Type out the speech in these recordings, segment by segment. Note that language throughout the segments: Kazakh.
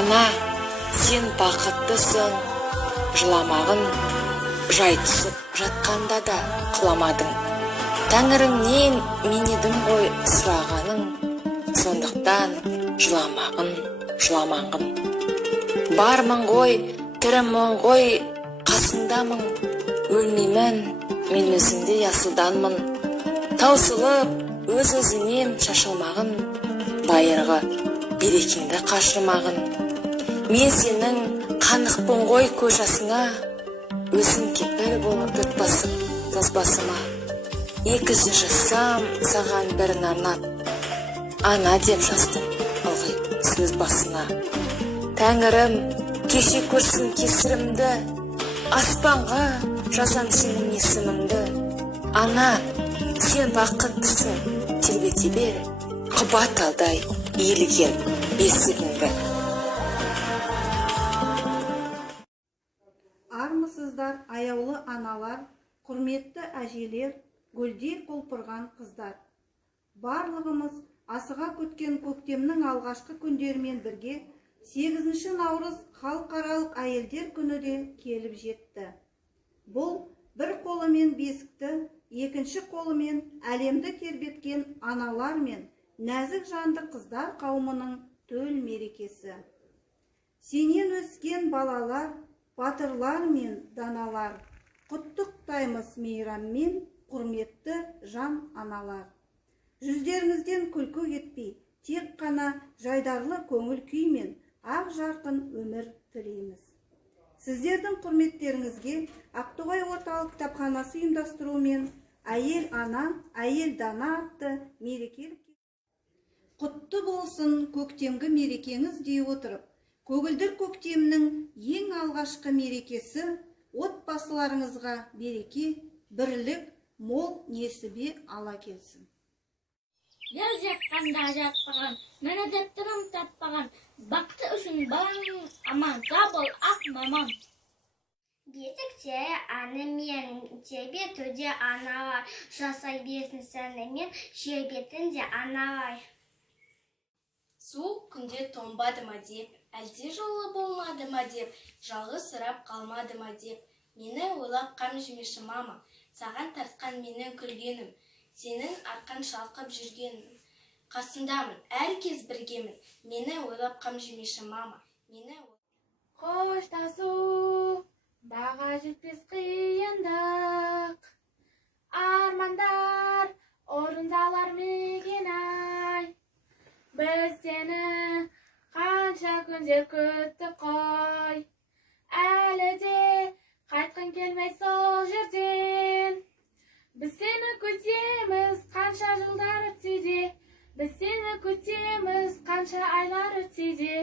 Ана, сен бақыттысың, жыламағын жай түсіп жатқанда да қыламадың. Тәңіріңнен мен едім ғой сұрағаның, сондықтан жыламағын. Бармын ғой, тірімін ғой, қасыңдамын, өлмеймін, мен өзіңде асылданмын. Таусылып, өз-өзіңнен шашылмағын, байырғы берекеңді қашырмағын. Мен сенің қанықпын ғой көз жасыңа, өзің кепіл болып бұт басып жазбасыма. 200 жазсам саған бірін арнап, ана деп жаздым ылғи сөз басына. Тәңірім кеше көрсін кесірімді, аспанға жазам сенің есіміңді. Ана, сен бақыттысың, тербете құба талдай иілген бесігіңді. Армысыздар, аяулы аналар, құрметті әжелер, гүлдей құлпырған қыздар. Барлығымыз асыға күткен көктемнің алғашқы күндерімен бірге 8 наурыз халықаралық әйелдер күні де келіп жетті. Бұл бір қолымен бесікті, екінші қолымен әлемді тербеткен аналар мен нәзік жанды қыздар қауымының төл мерекесі. Сенен өскен балалар, батырлар мен даналар, құттықтаймыз мейраммен, құрметті жан аналар. Жүздеріңізден күлкі кетпей, тек қана жайдарлы көңіл күймен ақ жарқын өмір тілейміз. Сіздердің құрметтеріңізге Ақтоғай орталық кітапханасы ұйымдастыруымен әйел ана, әйел дана атты мерекелік құтты болсын көктемгі мерекеңіз дей отырып, көгілдір көктемнің ең алғашқы мерекесі отбасыларыңызға береке, бірлік, мол несібе ала келсін. Ел жатқанда жатпаған, мәні дәптірім таппаған, бақты үшін баланың аман, забыл ақ мамам. Бесікте анымен тербетуде аналар, жасай берсін сәнімен шербетінде аналар. Суық күнде тоңбады ма деп, әлде жолы болмады ма деп, жалғыз сұрап қалмады ма деп, мені ойлап қам жемеші мама, саған тартқан менің күлгенім, сенің арқан шалқып жүргенім. Қасындамын, әркез біргемін, мені ойлап қам жемеші мама, мені Қоштасу, баға жетпес қиындық, армандар орындалар мекен ай. Біз сені қанша күндер күттік қой, әлі де қайтқың келмей сол жерден. Біз сені күтеміз қанша жылдар өтсе де, біз сені күтеміз қанша айлар өтсе де,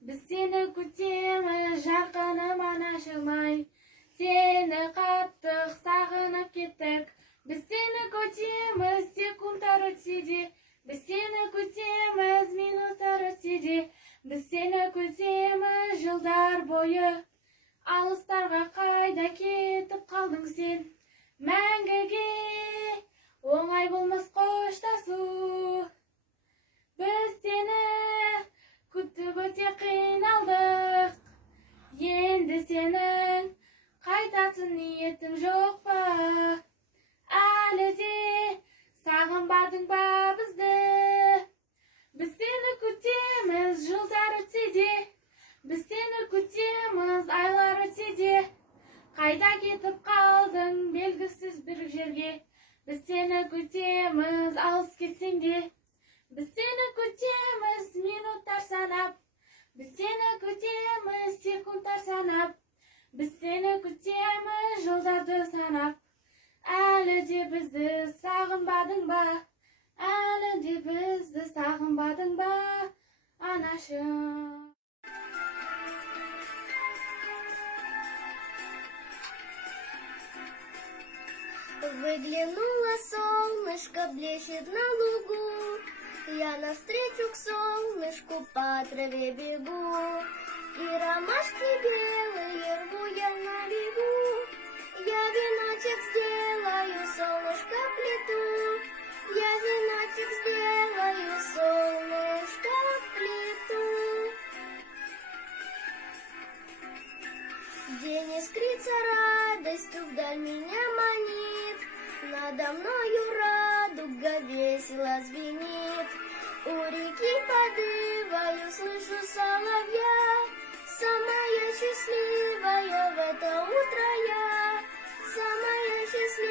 біз сені күтеміз жарқыным анашымай, сені қаттық сағынып кеттік. Біз сені күтеміз секундтар өтсе де, біз сені күтеміз минуттар өтсе де, біз сені күтеміз жылдар бойы. Алыстарға қайда кетіп қалдың сен, мәңгіге оңай болмас қоштасу. Біз сені күтіп өте қиналдық, енді сенің қайтатын ниетің жоқ па? Әлі де сағынбадың ба бізді? Біз сені күтеміз жылдар өтсе де, біз сені күтеміз айлар өтсе де, қайда кетіп қалдың белгісіз бір жерге? Біз сені күтеміз алыс кетсең де, біз сені күтеміз минуттар санап, біз сені күтеміз секундтар санап, біз сені күтеміз жылдарды санап. Әлі де бізді сағынбадың ба? Әлі де бізді сағынбадың ба, анашым? Выглянуло солнышко, блещет на лугу, я навстречу к солнышку по траве бегу, и ромашки белые рву я на бегу. Я веночек сделаю, солнышко плету, я веночек сделаю, солнышко плету. День искрится радостью, вдаль меня манит, надо мною радуга весело звенит. У реки подываю, слышу соловья, самая счастливая в это утро я, самая счастливая.